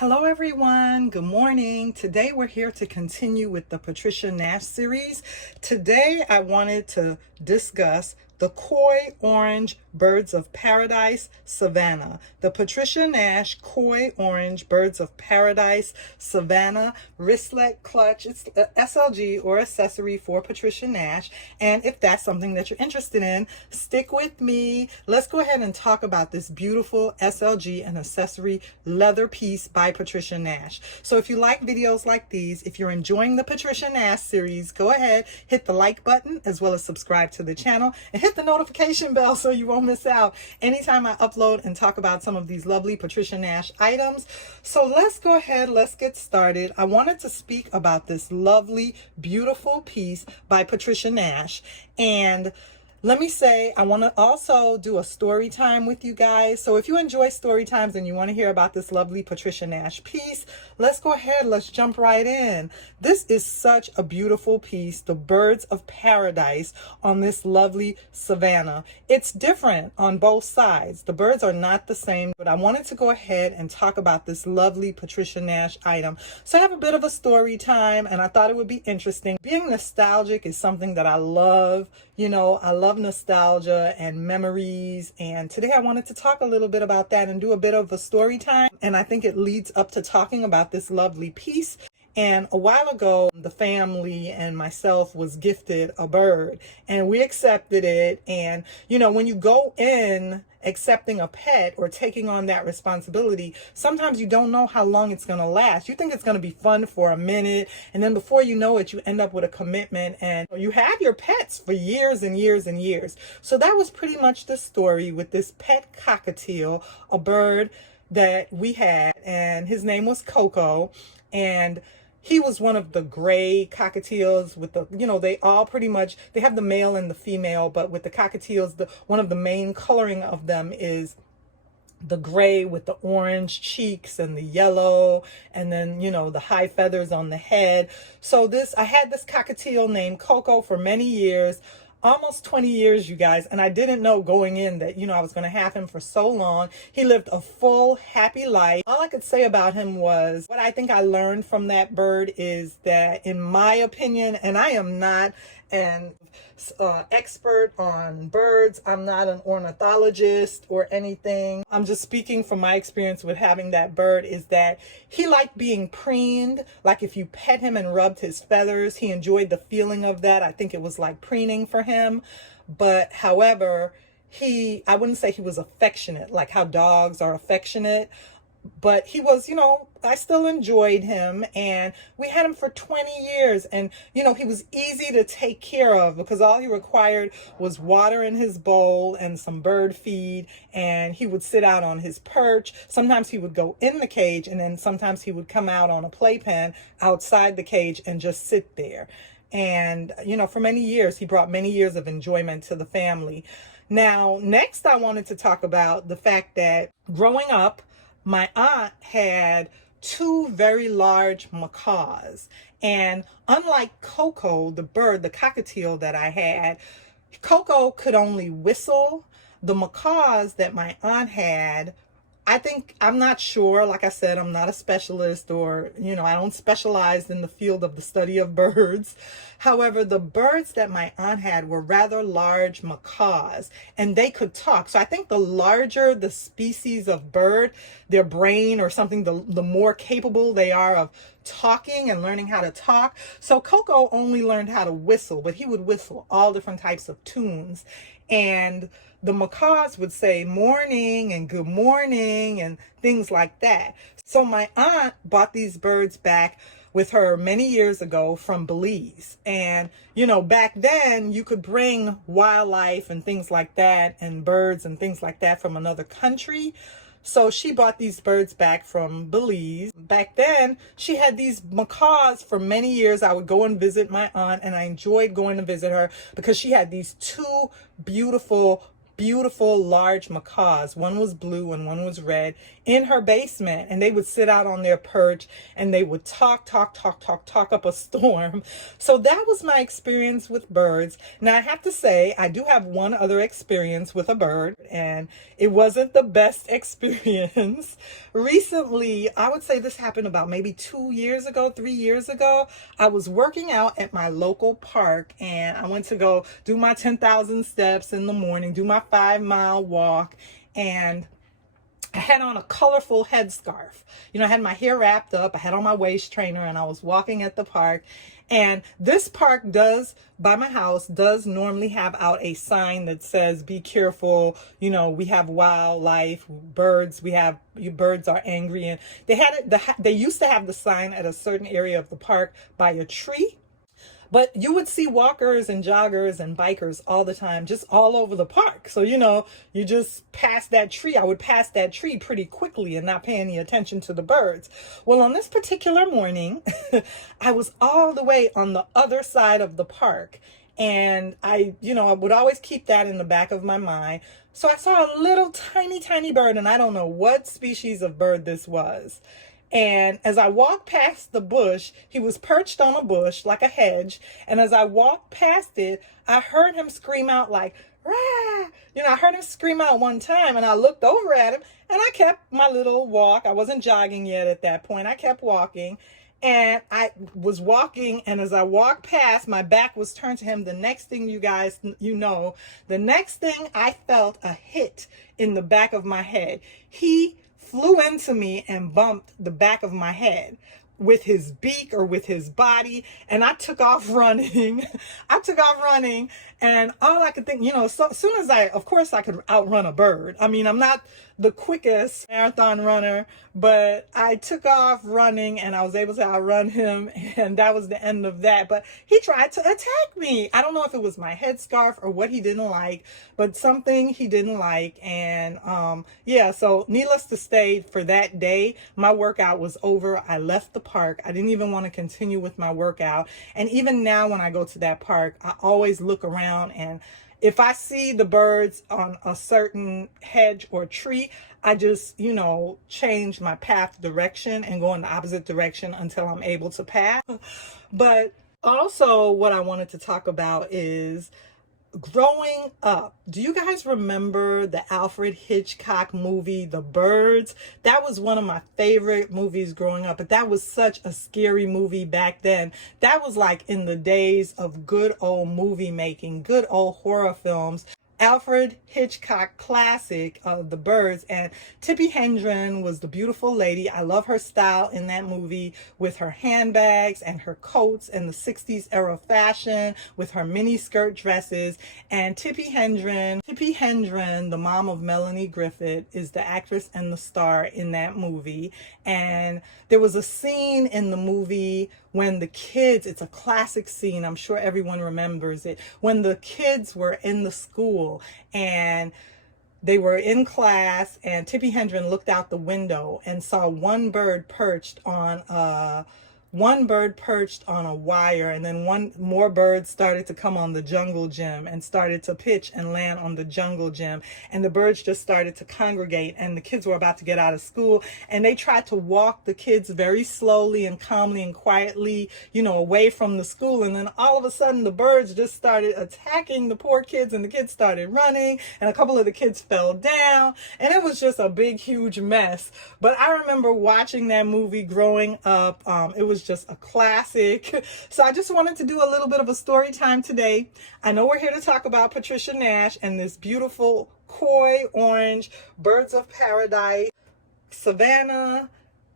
Hello everyone, good morning. Today we're here to continue with the Patricia Nash series. Today I wanted to discuss the Koi Orange Birds of Paradise Savena. The Patricia Nash Koi Orange Birds of Paradise Savena Wristlet Clutch. It's a SLG or accessory for Patricia Nash. And if that's something that you're interested in, stick with me. Let's go ahead and talk about this beautiful SLG and accessory leather piece by Patricia Nash. So if you like videos like these, if you're enjoying the Patricia Nash series, go ahead, hit the like button as well as subscribe to the channel and hit the notification bell so you won't miss out anytime I upload and talk about some of these lovely Patricia Nash items. So let's go ahead, let's get started. I wanted to speak about this lovely, beautiful piece by Patricia Nash. And let me say, I want to also do a story time with you guys. So if you enjoy story times and you want to hear about this lovely Patricia Nash piece, let's go ahead. Let's jump right in. This is such a beautiful piece, the Birds of Paradise on this lovely Savena. It's different on both sides. The birds are not the same, but I wanted to go ahead and talk about this lovely Patricia Nash item. So I have a bit of a story time and I thought it would be interesting. Being nostalgic is something that I love. You know, I love nostalgia and memories, and today I wanted to talk a little bit about that and do a bit of a story time, and I think it leads up to talking about this lovely piece. And a while ago, the family and myself was gifted a bird and we accepted it. And you know, when you go in accepting a pet or taking on that responsibility, sometimes you don't know how long it's going to last. You think it's going to be fun for a minute, and then before you know it, you end up with a commitment and you have your pets for years and years and years. So that was pretty much the story with this pet cockatiel, a bird that we had, and his name was Coco. And he was one of the gray cockatiels with the, you know, they all pretty much, they have the male and the female, but with the cockatiels, one of the main coloring of them is the gray with the orange cheeks and the yellow, and then, you know, the high feathers on the head. So I had this cockatiel named Coco for many years. Almost 20 years, you guys, and I didn't know going in that, you know, I was going to have him for so long. He lived a full, happy life. All I could say about him was, what I think I learned from that bird is that, in my opinion, and I am not an expert on birds, I'm not an ornithologist or anything, I'm just speaking from my experience with having that bird, is that he liked being preened. Like if you pet him and rubbed his feathers, he enjoyed the feeling of that. I think it was like preening for him. But however, I wouldn't say he was affectionate like how dogs are affectionate, but he was, you know, I still enjoyed him, and we had him for 20 years. And, you know, he was easy to take care of because all he required was water in his bowl and some bird feed, and he would sit out on his perch. Sometimes he would go in the cage, and then sometimes he would come out on a playpen outside the cage and just sit there. And, you know, for many years, he brought many years of enjoyment to the family. Now, next I wanted to talk about the fact that growing up, my aunt had two very large macaws, and unlike Coco, the bird, the cockatiel that I had, Coco could only whistle. The macaws that my aunt had, I'm not sure, like I said, I'm not a specialist, or, you know, I don't specialize in the field of the study of birds. However, the birds that my aunt had were rather large macaws, and they could talk. So I think the larger the species of bird, their brain or something, the more capable they are of talking and learning how to talk. So Coco only learned how to whistle, but he would whistle all different types of tunes. And the macaws would say morning and good morning and things like that. So my aunt bought these birds back with her many years ago from Belize. And, you know, back then you could bring wildlife and things like that and birds and things like that from another country. So she bought these birds back from Belize. Back then, she had these macaws for many years. I would go and visit my aunt, and I enjoyed going to visit her because she had these two beautiful large macaws. One was blue and one was red, in her basement, and they would sit out on their perch and they would talk up a storm. So that was my experience with birds. Now I have to say, I do have one other experience with a bird, and it wasn't the best experience. Recently, I would say this happened about maybe 2 years ago, 3 years ago. I was working out at my local park, and I went to go do my 10,000 steps in the morning, do my 5-mile walk, and I had on a colorful headscarf. I had my hair wrapped up, I had on my waist trainer, and I was walking at the park. And this park by my house, does normally have out a sign that says, be careful, we have wildlife, birds, birds are angry. And they used to have the sign at a certain area of the park by a tree. But you would see walkers and joggers and bikers all the time, just all over the park. So, you just pass that tree. I would pass that tree pretty quickly and not pay any attention to the birds. Well, on this particular morning, I was all the way on the other side of the park. And I would always keep that in the back of my mind. So I saw a little tiny bird, and I don't know what species of bird this was. And as I walked past the bush, he was perched on a bush like a hedge. And as I walked past it, I heard him scream out like, rah! I heard him scream out one time, and I looked over at him, and I kept my little walk. I wasn't jogging yet at that point. I kept walking, and I was walking. And as I walked past, my back was turned to him. The next thing the next thing I felt a hit in the back of my head. He flew into me and bumped the back of my head with his beak or with his body, and I took off running. And all I could think, so as soon as of course I could outrun a bird. I mean, I'm not the quickest marathon runner, but I took off running and I was able to outrun him, and that was the end of that. But he tried to attack me. I don't know if it was my headscarf or what he didn't like, but something he didn't like. And so needless to say, for that day, my workout was over. I left the park. I didn't even want to continue with my workout. And even now when I go to that park, I always look around, and if I see the birds on a certain hedge or tree, I just, change my path direction and go in the opposite direction until I'm able to pass. But also what I wanted to talk about is growing up. Do you guys remember the Alfred Hitchcock movie, The Birds? That was one of my favorite movies growing up, but that was such a scary movie back then. That was like in the days of good old movie making, good old horror films. Alfred Hitchcock classic of The Birds, and Tippi Hedren was the beautiful lady. I love her style in that movie with her handbags and her coats and the 60s era fashion with her mini skirt dresses. And Tippi Hedren, the mom of Melanie Griffith, is the actress and the star in that movie. And there was a scene in the movie when the kids, it's a classic scene, I'm sure everyone remembers it, when the kids were in the school and they were in class, and Tippi Hedren looked out the window and saw one bird perched on a wire, and then one more birds started to come on the jungle gym and started to pitch and land on the jungle gym, and the birds just started to congregate, and the kids were about to get out of school, and they tried to walk the kids very slowly and calmly and quietly, away from the school. And then all of a sudden the birds just started attacking the poor kids, and the kids started running, and a couple of the kids fell down, and it was just a big huge mess. But I remember watching that movie growing up. It was just a classic. So I just wanted to do a little bit of a story time today. I know we're here to talk about Patricia Nash and this beautiful koi orange birds of paradise Savena.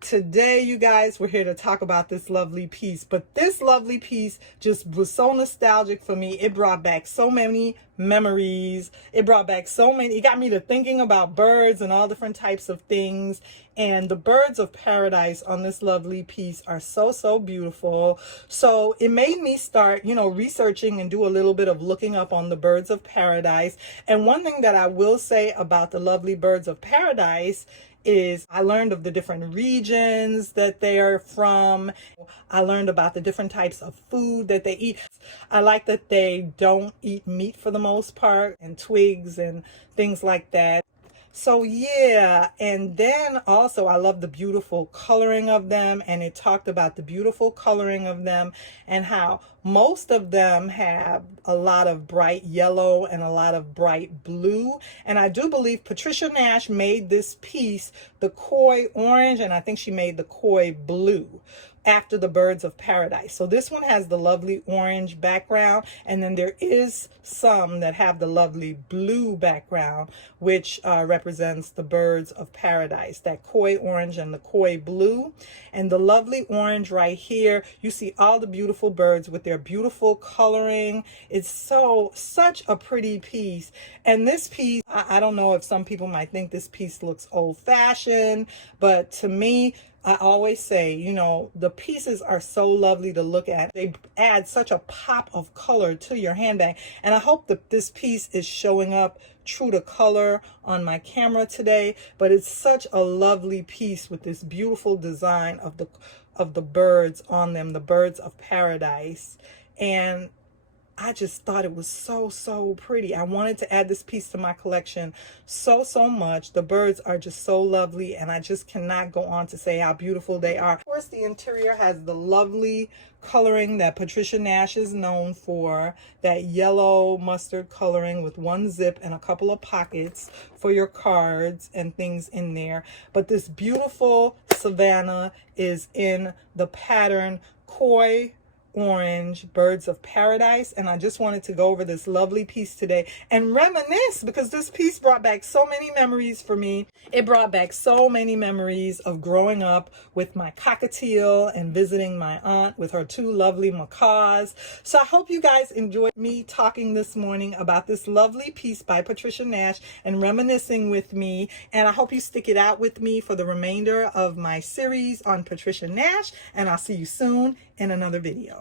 Today, you guys, we're here to talk about this lovely piece. But this lovely piece just was so nostalgic for me. It brought back so many memories. It got me to thinking about birds and all different types of things. And the birds of paradise on this lovely piece are so beautiful. So it made me start, researching and do a little bit of looking up on the birds of paradise. And one thing that I will say about the lovely birds of paradise is I learned of the different regions that they are from. I learned about the different types of food that they eat. I like that they don't eat meat for the most part, and twigs and things like that. So yeah, and then also I love the beautiful coloring of them, and it talked about the beautiful coloring of them and how most of them have a lot of bright yellow and a lot of bright blue. And I do believe Patricia Nash made this piece the koi orange, and I think she made the koi blue after the birds of paradise. So this one has the lovely orange background, and then there is some that have the lovely blue background, which represents the birds of paradise, that koi orange and the koi blue. And the lovely orange right here, you see all the beautiful birds with their beautiful coloring. It's such a pretty piece. And this piece, I don't know if some people might think this piece looks old-fashioned, but to me, I always say, you know, the pieces are so lovely to look at. They add such a pop of color to your handbag. And I hope that this piece is showing up true to color on my camera today. But it's such a lovely piece with this beautiful design of the birds on them, the birds of paradise. And I just thought it was so pretty. I wanted to add this piece to my collection so much. The birds are just so lovely, and I just cannot go on to say how beautiful they are. Of course, the interior has the lovely coloring that Patricia Nash is known for, that yellow mustard coloring with one zip and a couple of pockets for your cards and things in there. But this beautiful Savena is in the pattern koi orange birds of paradise, and I just wanted to go over this lovely piece today and reminisce, because this piece brought back so many memories for me. It brought back so many memories of growing up with my cockatiel and visiting my aunt with her two lovely macaws. So I hope you guys enjoyed me talking this morning about this lovely piece by Patricia Nash and reminiscing with me, and I hope you stick it out with me for the remainder of my series on Patricia Nash, and I'll see you soon in another video.